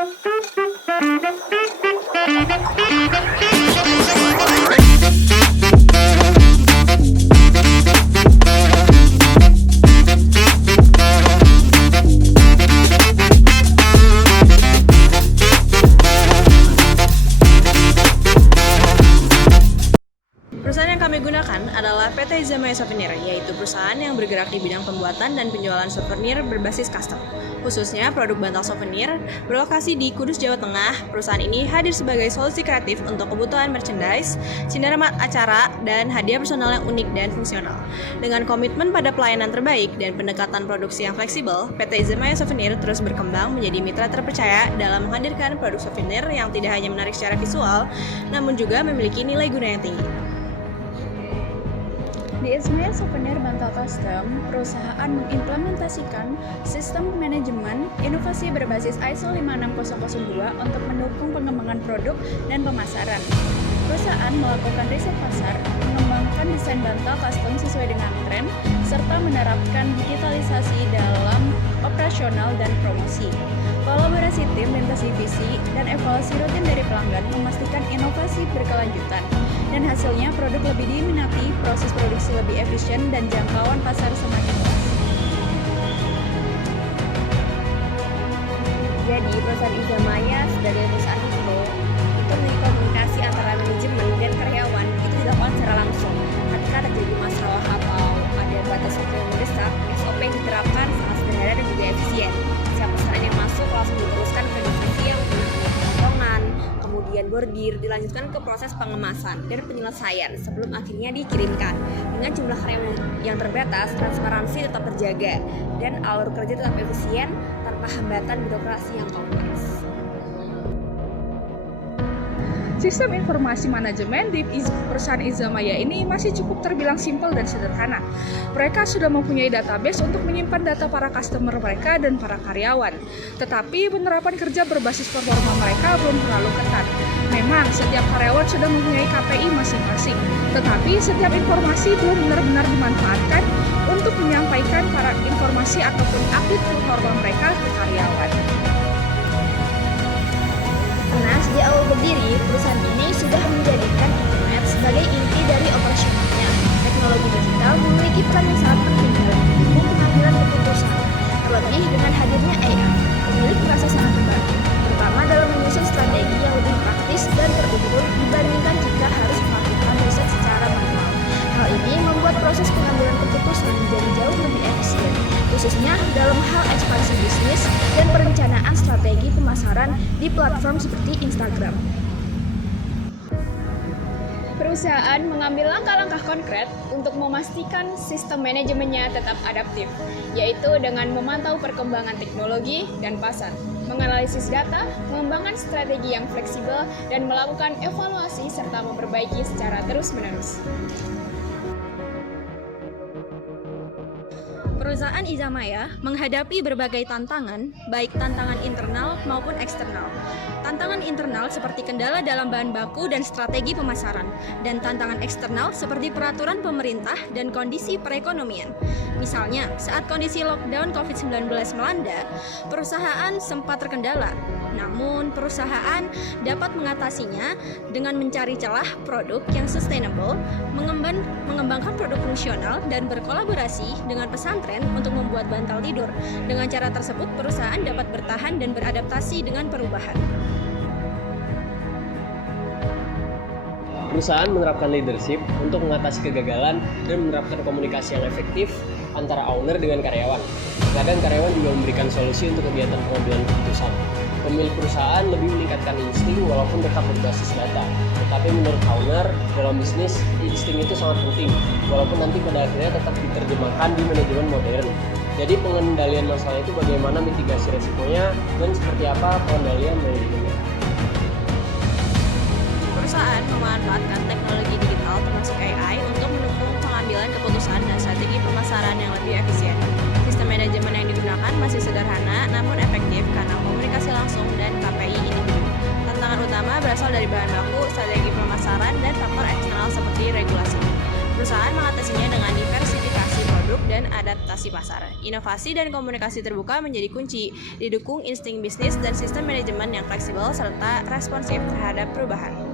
Perusahaan yang kami gunakan adalah PT Izamaya Souvenir, yaitu perusahaan yang bergerak di bidang pembuatan dan penjualan souvenir berbasis custom. Khususnya produk bantal souvenir berlokasi di Kudus, Jawa Tengah. Perusahaan ini hadir sebagai solusi kreatif untuk kebutuhan merchandise, cindera acara, dan hadiah personal yang unik dan fungsional. Dengan komitmen pada pelayanan terbaik dan pendekatan produksi yang fleksibel, PT Izamaya Souvenir terus berkembang menjadi mitra terpercaya dalam menghadirkan produk souvenir yang tidak hanya menarik secara visual, namun juga memiliki nilai guna yang tinggi. Di Izamaya Souvenir Bantal Custom, perusahaan mengimplementasikan sistem manajemen inovasi berbasis ISO 56002 untuk mendukung pengembangan produk dan pemasaran. Perusahaan melakukan riset pasar, mengembangkan desain bantal custom sesuai dengan tren, serta menerapkan digitalisasi dalam operasional dan promosi. Kolaborasi tim lintas divisi dan evaluasi rutin dari pelanggan memastikan inovasi berkelanjutan. Dan hasilnya produk lebih diminati, proses produksi lebih efisien, dan jangkauan pasar semakin luas. Jadi perusahaan Izamaya sebagai perusahaan itu memiliki komunikasi antara manajemen dan karyawan itu dilakukan secara langsung. Ketika terjadi masalah atau ada batas waktu yang mendesak, SOP yang diterapkan sangat sederhana dan juga efisien. Setiap pesanan yang masuk langsung diteruskan ke divisi yang potongan, kemudian bordir, dilanjutkan ke proses pengemasan dan penyelesaian sebelum akhirnya dikirimkan. Dengan jumlah karyawan yang terbatas, transparansi tetap terjaga dan alur kerja tetap efisien tanpa hambatan birokrasi yang kompleks. Sistem informasi manajemen di perusahaan Izamaya ini masih cukup terbilang simpel dan sederhana. Mereka sudah mempunyai database untuk menyimpan data para customer mereka dan para karyawan. Tetapi penerapan kerja berbasis performa mereka belum terlalu ketat. Memang setiap karyawan sudah mempunyai KPI masing-masing, tetapi setiap informasi belum benar-benar dimanfaatkan untuk menyampaikan para informasi ataupun update performa mereka ke karyawan. Karena sejak awal berdiri, perusahaan ini sudah menjadikan internet sebagai inti dari operasionalnya. Teknologi digital memiliki peran yang sangat penting dalam mendukung pengambilan keputusan. Terlebih dengan hadirnya AI, pemilik merasa sangat terbantu, terutama dalam menyusun strategi yang lebih praktis dan terukur dibandingkan jika harus melakukan riset secara manual. Hal ini membuat proses pengambilan keputusan menjadi jauh lebih efisien, khususnya dalam hal ekspansi bisnis dan perencanaan strategi pemasaran di platform seperti Instagram. Perusahaan mengambil langkah-langkah konkret untuk memastikan sistem manajemennya tetap adaptif, yaitu dengan memantau perkembangan teknologi dan pasar, menganalisis data, mengembangkan strategi yang fleksibel, dan melakukan evaluasi serta memperbaiki secara terus-menerus. Perusahaan Izamaya menghadapi berbagai tantangan, baik tantangan internal maupun eksternal. Tantangan internal seperti kendala dalam bahan baku dan strategi pemasaran, dan tantangan eksternal seperti peraturan pemerintah dan kondisi perekonomian. Misalnya, saat kondisi lockdown COVID-19 melanda, perusahaan sempat terkendala. Namun, perusahaan dapat mengatasinya dengan mencari celah produk yang sustainable, mengembangkan produk fungsional, dan berkolaborasi dengan pesantren untuk membuat bantal tidur. Dengan cara tersebut, perusahaan dapat bertahan dan beradaptasi dengan perubahan. Perusahaan menerapkan leadership untuk mengatasi kegagalan dan menerapkan komunikasi yang efektif antara owner dengan karyawan. Kadang karyawan juga memberikan solusi untuk kegiatan pengambilan keputusan. Pemilik perusahaan lebih meningkatkan insting walaupun tetap berbasis data. Tetapi menurut owner, dalam bisnis, insting itu sangat penting, walaupun nanti pada akhirnya tetap diterjemahkan di manajemen modern. Jadi pengendalian masalah itu bagaimana mitigasi resikonya dan seperti apa pengendalian manajemennya. Perusahaan memanfaatkan teknologi digital termasuk AI untuk mendukung pengambilan keputusan dan strategi pemasaran yang lebih efisien. Sistem manajemen yang digunakan masih sederhana namun efektif karena komunikasi langsung dan KPI individu. Tantangan utama berasal dari bahan baku, strategi pemasaran, dan faktor eksternal seperti regulasi. Perusahaan mengatasinya dengan diversifikasi produk produk dan adaptasi pasar. Inovasi dan komunikasi terbuka menjadi kunci, didukung insting bisnis dan sistem manajemen yang fleksibel serta responsif terhadap perubahan.